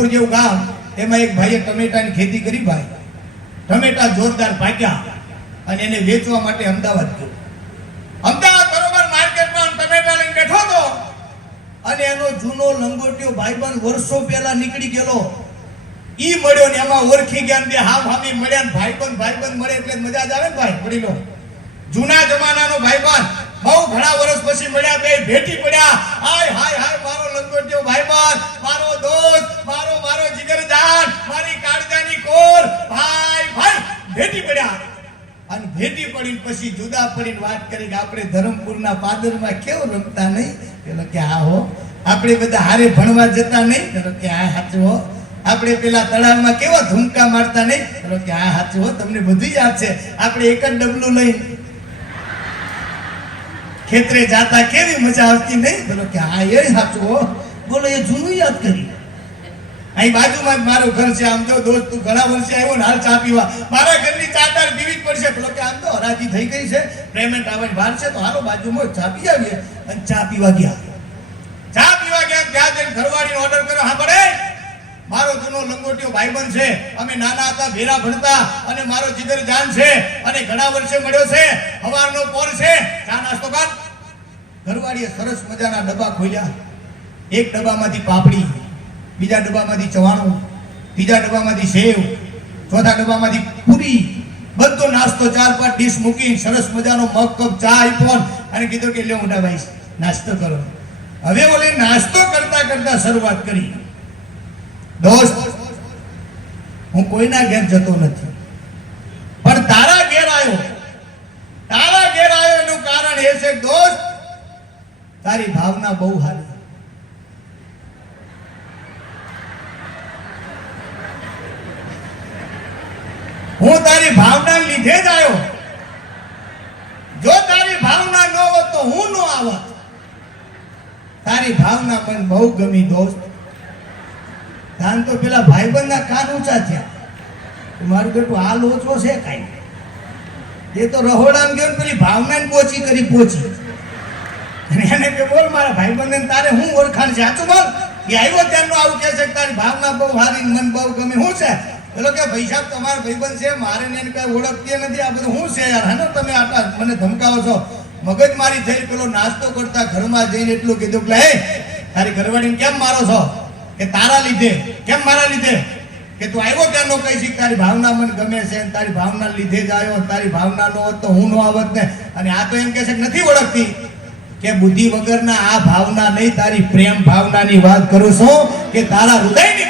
ધરમપુર જેવું ગામ, એમાં એક ભાઈએ ટમેટાની ખેતી કરી. ભાઈ ટમેટા જોરદાર પાક્યા અને એને વેચવા માટે અમદાવાદ ગયો. અમદાવાદ બરોબર માર્કેટમાં ટમેટા લઈને બેઠો હતો અને એનો જૂનો લંગોટિયો ભાઈબંધ વર્ષો પહેલા નીકળી ગયેલો ઈ મળ્યો ને એમાં ઓળખી ગયા. બે હામ હામી મળ્યા ને ભાઈબંધ મળે એટલે મજા જ આવે ને ભાઈ. વડીલો જૂના જમાનાનો ભાઈબંધ બહુ ઘણા વર્ષ પછી મળ્યા, બે ભેટી પડ્યા. હાય હાય હાય મારો લંગોટિયો ભાઈબંધ, મારો દોસ્ત, મારો જીગરજાન, મારી કાળજાની કોર, ભાઈ ભાઈ ભેટી પડ્યા. અને ભેટી પડીને પછી જુદા પડીને વાત કરી કે આપણે ધરમપુરના પાદરમાં કેવું રમતા નહીં. પેલો કે હા હો. આપણે બધા હારે ભણવા જતા નહીં. પેલો કે હા સાચું હો. આપણે પેલા તળાવમાં કેવા ધૂમકા મારતા નહીં. પેલો કે હા સાચું હો, તમને બધું યાદ છે. આપણે એક જ ડબલું લઈને ખેતરે જાતા કેવી મજા આવતી નહીં. બોલો કે હા એ સાચું હો. બોલો એ જૂનું યાદ કરી. અહીં બાજુમાં જ મારું ઘર છે. આમ તો દોસ્ત તું ઘણા વર્ષે આવ્યો ને હાલ ચા પીવા, મારા ઘરની ચાદર પીવી જ પડશે. બોલો કે આમ તો હરાજી થઈ ગઈ છે, પેમેન્ટ આવવાની વાર છે, તો હાલો બાજુમાં ચા પી આવીએ. અને ચા પીવા ગયા. ત્યાં જઈને ઘરવાળીનો ઓર્ડર કર્યો. હા પડે મારો જૂનો લંગોટિયો ભાઈબંધ છે, અમે નાના હતા ભેરા ભણતા અને મારો જીગર જાન છે અને ઘણા વર્ષે મળ્યો છે, સવારનો પોર છે, ચા નાસ્તો કર. ઘરવાળીએ સરસ મજાના ડબ્બા ખોલ્યા. એક ડબ્બામાંથી પાપડી, બીજા ડબ્બામાંથી ચવાણું, ત્રીજા ડબ્બામાંથી સેવ, ચોથા ડબ્બામાંથી પૂરી, બધો નાસ્તો 4-5 ડીશ મૂકી સરસ મજાનો મગ કપ ચા આપ્યો અને કીધું કે લે મોટા ભાઈ નાસ્તો કરો. હવે ઓલે નાસ્તો કરતા કરતા શરૂઆત કરી. દોસ્ત હું કોઈના ઘેર જતો નથી, પણ તારા ઘેર આવ્યો એનું કારણ એ છે દોસ્ત તારી ભાવના બહુ સારી. હું તારી ભાવના લીધે જ આવ્યો. જો તારી ભાવના ન હોત તો હું ન આવત. તારી ભાવના મને બહુ ગમી દોસ્ત. ધાન તો પેલા ભાઈબંધના કાન ઊંચા થયા. મારું બેટું હાલ ઓછો છે કાંઈ. એ તો રહોડામાં ગયો પેલી ભાવનાને પહોંચી અને એને કે બોલ મારા ભાઈબંધને તારે હું ઓળખાણ છે? સાચું બોલ. એ આવ્યો ત્યારનો આવું કહે છે કે તારી ભાવના બહુ સારી, મન બહુ ગમે. શું છે? પેલો કે ભાઈ સાહેબ તમારો ભાઈબંધ છે, મારે એને કઈ ઓળખતી નથી. આ બધું શું છે યાર? હા તમે આટલા મને ધમકાવો છો. મગજ મારી થઈ. પેલો નાસ્તો કરતા ઘરમાં જઈને એટલું કીધું કે હે તારી ઘરવાળીને કેમ મારો છો? કે તારા લીધે. કેમ મારા લીધે? કે તું આવ્યો ત્યારનો કઈ શીખ તારી ભાવના મને ગમે છે, તારી ભાવના લીધે જ આવ્યો. તારી ભાવના નો હોત તો હું નો આવત ને. અને આ તો એમ કે છે કે નથી ઓળખતી. કે બુદ્ધિ વગરના આ ભાવના નહીં, તારી પ્રેમ ભાવનાની વાત કરું છું કે તારા હૃદયની